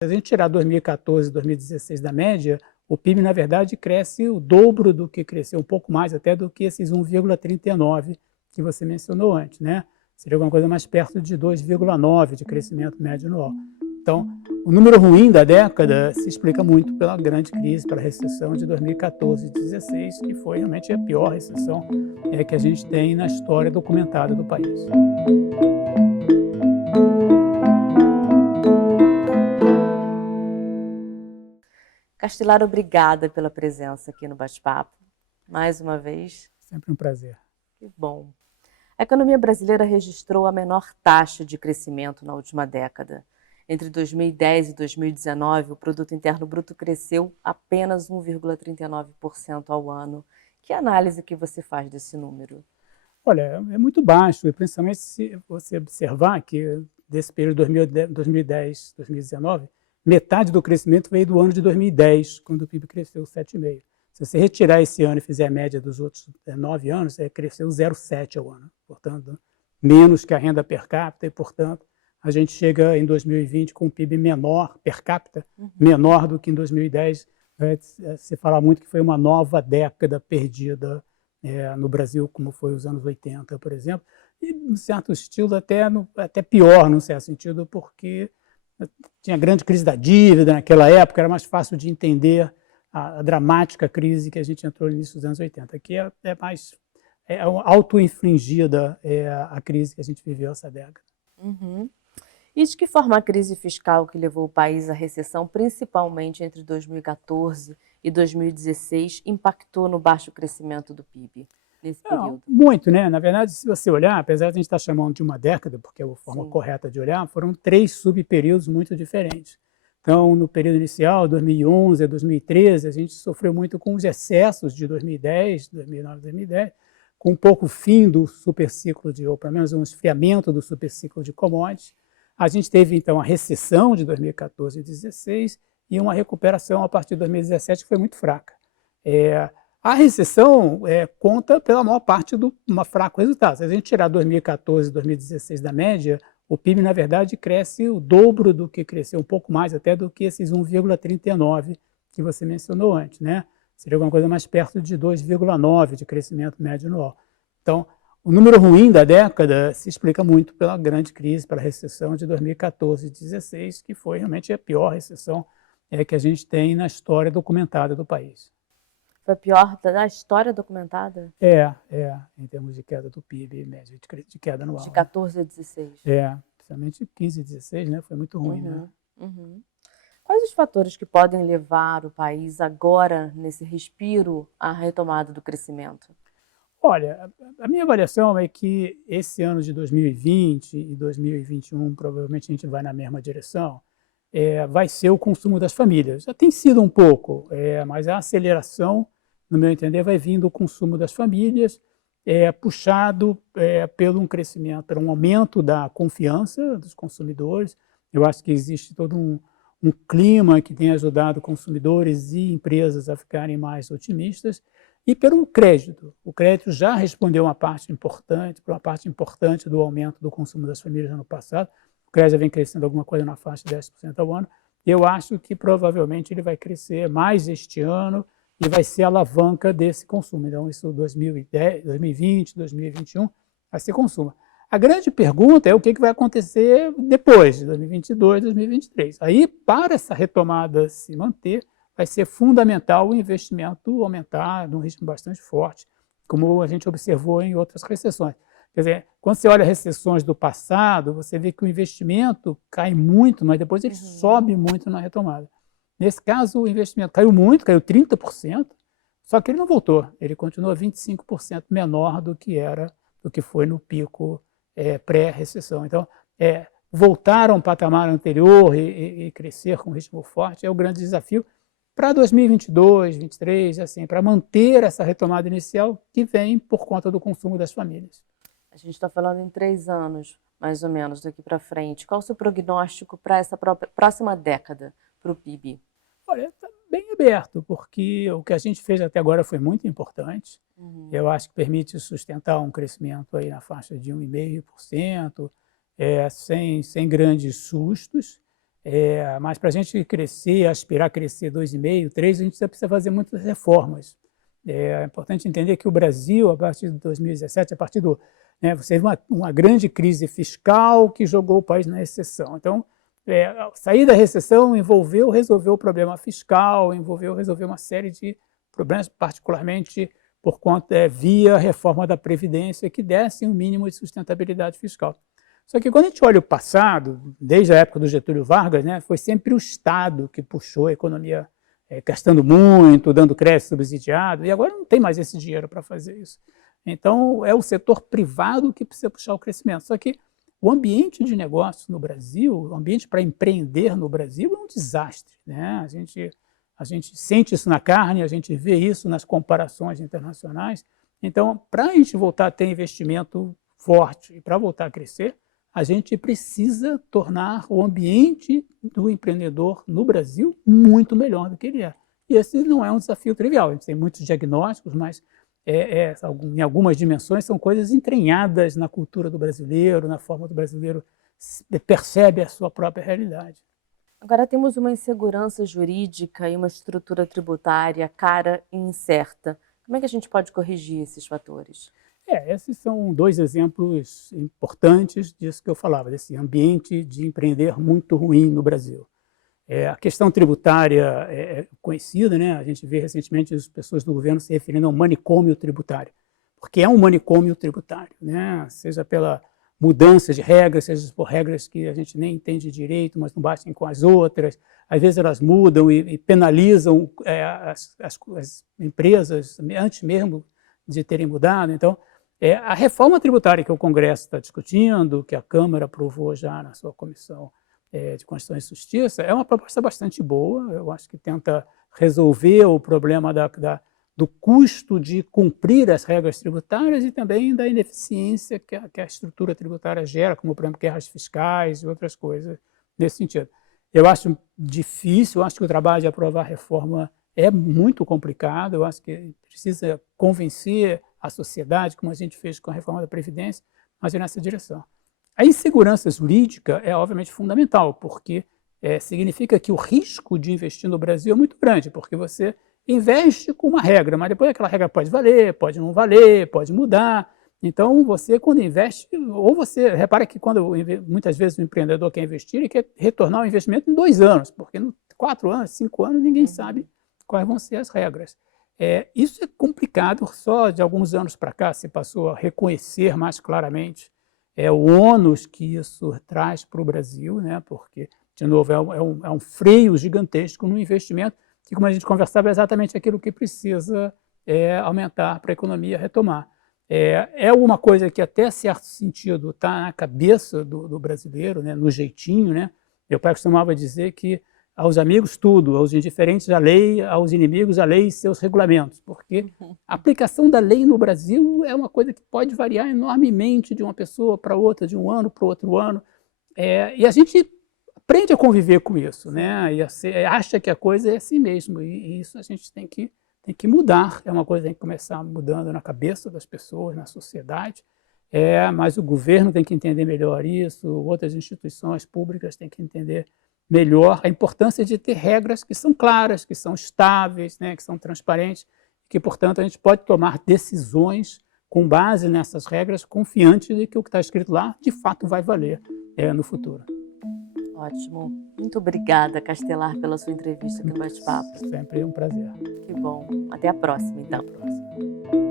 Se a gente tirar 2014 e 2016 da média, o PIB, na verdade, cresce o dobro do que cresceu, um pouco mais até do que esses 1,39 que você mencionou antes, né? Seria alguma coisa mais perto de 2,9 de crescimento médio anual. Então, o número ruim da década se explica muito pela grande crise, pela recessão de 2014 e 2016, que foi realmente a pior recessão que a gente tem na história documentada do país. Castelar, obrigada pela presença aqui no Bate-Papo, mais uma vez. Sempre um prazer. Que bom. A economia brasileira registrou a menor taxa de crescimento na última década. Entre 2010 e 2019, o Produto Interno Bruto cresceu apenas 1,39% ao ano. Que análise que você faz desse número? Olha, é muito baixo, e principalmente se você observar que desse período 2010, 2019, metade do crescimento veio do ano de 2010, quando o PIB cresceu 7,5%. Se você retirar esse ano e fizer a média dos outros 9 anos, cresceu 0,7% ao ano. Portanto, menos que a renda per capita e, portanto, a gente chega em 2020 com um PIB menor, per capita, menor do que em 2010. Se fala muito que foi uma nova década perdida no Brasil, como foi os anos 80, por exemplo, e, em certo estilo, até pior, num certo sentido, porque tinha grande crise da dívida naquela época, era mais fácil de entender a dramática crise que a gente entrou no início dos anos 80. Aqui é mais auto-infligida a crise que a gente viveu essa década. Uhum. E de que forma a crise fiscal que levou o país à recessão, principalmente entre 2014 e 2016, impactou no baixo crescimento do PIB nesse período? Muito, né? Na verdade, se você olhar, apesar de a gente estar chamando de uma década, porque é a forma correta de olhar, foram 3 subperíodos muito diferentes. Então, no período inicial, 2011 a 2013, a gente sofreu muito com os excessos de 2010, 2009, 2010, com um pouco fim do superciclo, ou pelo menos um esfriamento do superciclo de commodities. A gente teve, então, a recessão de 2014 e 2016 e uma recuperação a partir de 2017 que foi muito fraca. A recessão conta pela maior parte do fraco resultado. Se a gente tirar 2014 e 2016 da média, o PIB, na verdade, cresce o dobro do que cresceu, um pouco mais até do que esses 1,39 que você mencionou antes, né? Seria alguma coisa mais perto de 2,9 de crescimento médio anual. Então, o número ruim da década se explica muito pela grande crise, pela recessão de 2014 e 2016, que foi realmente a pior recessão que a gente tem na história documentada do país. Foi a pior da história documentada? Em termos de queda do PIB, média de queda anual. De 14 a 16? Principalmente 15 e 16, né? Foi muito ruim, né? Quais os fatores que podem levar o país agora, nesse respiro, à retomada do crescimento? Olha, a minha avaliação é que esse ano de 2020 e 2021, provavelmente a gente vai na mesma direção, vai ser o consumo das famílias. Já tem sido um pouco, mas a aceleração, no meu entender, vai vir do consumo das famílias, puxado pelo um crescimento, por um aumento da confiança dos consumidores. Eu acho que existe todo um clima que tem ajudado consumidores e empresas a ficarem mais otimistas, e pelo crédito. O crédito já respondeu uma parte importante do aumento do consumo das famílias no ano passado. O crédito já vem crescendo alguma coisa na faixa de 10% ao ano. Eu acho que provavelmente ele vai crescer mais este ano e vai ser a alavanca desse consumo. Então, isso 2010, 2020, 2021, vai ser consumo. A grande pergunta é o que vai acontecer depois de 2022, 2023. Aí, para essa retomada se manter, vai ser fundamental o investimento aumentar num ritmo bastante forte, como a gente observou em outras recessões. Quer dizer, quando você olha recessões do passado, você vê que o investimento cai muito, mas depois ele sobe muito na retomada. Nesse caso, o investimento caiu muito, caiu 30%, só que ele não voltou, ele continua 25% menor do que foi no pico pré-recessão. Então, voltar a um patamar anterior e crescer com um ritmo forte é o grande desafio para 2022, 2023, assim, para manter essa retomada inicial que vem por conta do consumo das famílias. A gente está falando em 3 anos, mais ou menos, daqui para frente. Qual o seu prognóstico para essa próxima década, para o PIB? Olha, está bem aberto, porque o que a gente fez até agora foi muito importante. Eu acho que permite sustentar um crescimento aí na faixa de 1,5%, sem grandes sustos. Mas para a gente crescer, aspirar a crescer 2,5%, 3%, a gente precisa fazer muitas reformas. É importante entender que o Brasil, a partir de 2017, a partir do... você teve uma grande crise fiscal que jogou o país na recessão. Então, sair da recessão envolveu resolver o problema fiscal, envolveu resolver uma série de problemas, particularmente por conta via reforma da Previdência, que dessem um mínimo de sustentabilidade fiscal. Só que quando a gente olha o passado, desde a época do Getúlio Vargas, foi sempre o Estado que puxou a economia, gastando muito, dando crédito subsidiado, e agora não tem mais esse dinheiro para fazer isso. Então, é o setor privado que precisa puxar o crescimento. Só que o ambiente de negócios no Brasil, o ambiente para empreender no Brasil é um desastre. A gente sente isso na carne, a gente vê isso nas comparações internacionais. Então, para a gente voltar a ter investimento forte e para voltar a crescer, a gente precisa tornar o ambiente do empreendedor no Brasil muito melhor do que ele é. E esse não é um desafio trivial. A gente tem muitos diagnósticos, mas em algumas dimensões são coisas entranhadas na cultura do brasileiro, na forma do brasileiro percebe a sua própria realidade. Agora temos uma insegurança jurídica e uma estrutura tributária cara e incerta. Como é que a gente pode corrigir esses fatores? Esses são dois exemplos importantes disso que eu falava, desse ambiente de empreender muito ruim no Brasil. A questão tributária é conhecida, A gente vê recentemente as pessoas do governo se referindo a um manicômio tributário, porque é um manicômio tributário, Seja pela mudança de regras, seja por regras que a gente nem entende direito, mas não batem com as outras. Às vezes elas mudam e penalizam as empresas antes mesmo de terem mudado. Então, a reforma tributária que o Congresso está discutindo, que a Câmara aprovou já na sua Comissão de Constituição e Justiça, é uma proposta bastante boa. Eu acho que tenta resolver o problema do custo de cumprir as regras tributárias e também da ineficiência que a estrutura tributária gera, como, por exemplo, guerras fiscais e outras coisas nesse sentido. Eu acho difícil, eu acho que o trabalho de aprovar a reforma é muito complicado, eu acho que precisa convencer a sociedade, como a gente fez com a reforma da Previdência, mas é nessa direção. A insegurança jurídica é, obviamente, fundamental, porque significa que o risco de investir no Brasil é muito grande, porque você investe com uma regra, mas depois aquela regra pode valer, pode não valer, pode mudar. Então, você, quando investe, ou você repara que muitas vezes o empreendedor quer investir, ele quer retornar o investimento em 2 anos, porque em 4 anos, 5 anos, ninguém sabe quais vão ser as regras. Isso é complicado, só de alguns anos para cá se passou a reconhecer mais claramente o ônus que isso traz para o Brasil, porque, de novo, é um freio gigantesco no investimento, que, como a gente conversava, é exatamente aquilo que precisa aumentar para a economia retomar. É uma coisa que, até certo sentido, está na cabeça do brasileiro, no jeitinho. Meu pai costumava dizer que aos amigos tudo, aos indiferentes a lei, aos inimigos a lei e seus regulamentos, porque a aplicação da lei no Brasil é uma coisa que pode variar enormemente de uma pessoa para outra, de um ano para o outro ano, e a gente aprende a conviver com isso, e acha que a coisa é assim mesmo, e isso a gente tem que mudar, é uma coisa que tem que começar mudando na cabeça das pessoas, na sociedade, mas o governo tem que entender melhor isso, outras instituições públicas têm que entender melhor a importância de ter regras que são claras, que são estáveis, que são transparentes, que, portanto, a gente pode tomar decisões com base nessas regras, confiante de que o que está escrito lá, de fato, vai valer no futuro. Ótimo. Muito obrigada, Castelar, pela sua entrevista aqui no Bate-Papo. Sempre um prazer. Que bom. Até a próxima, então. Até a próxima.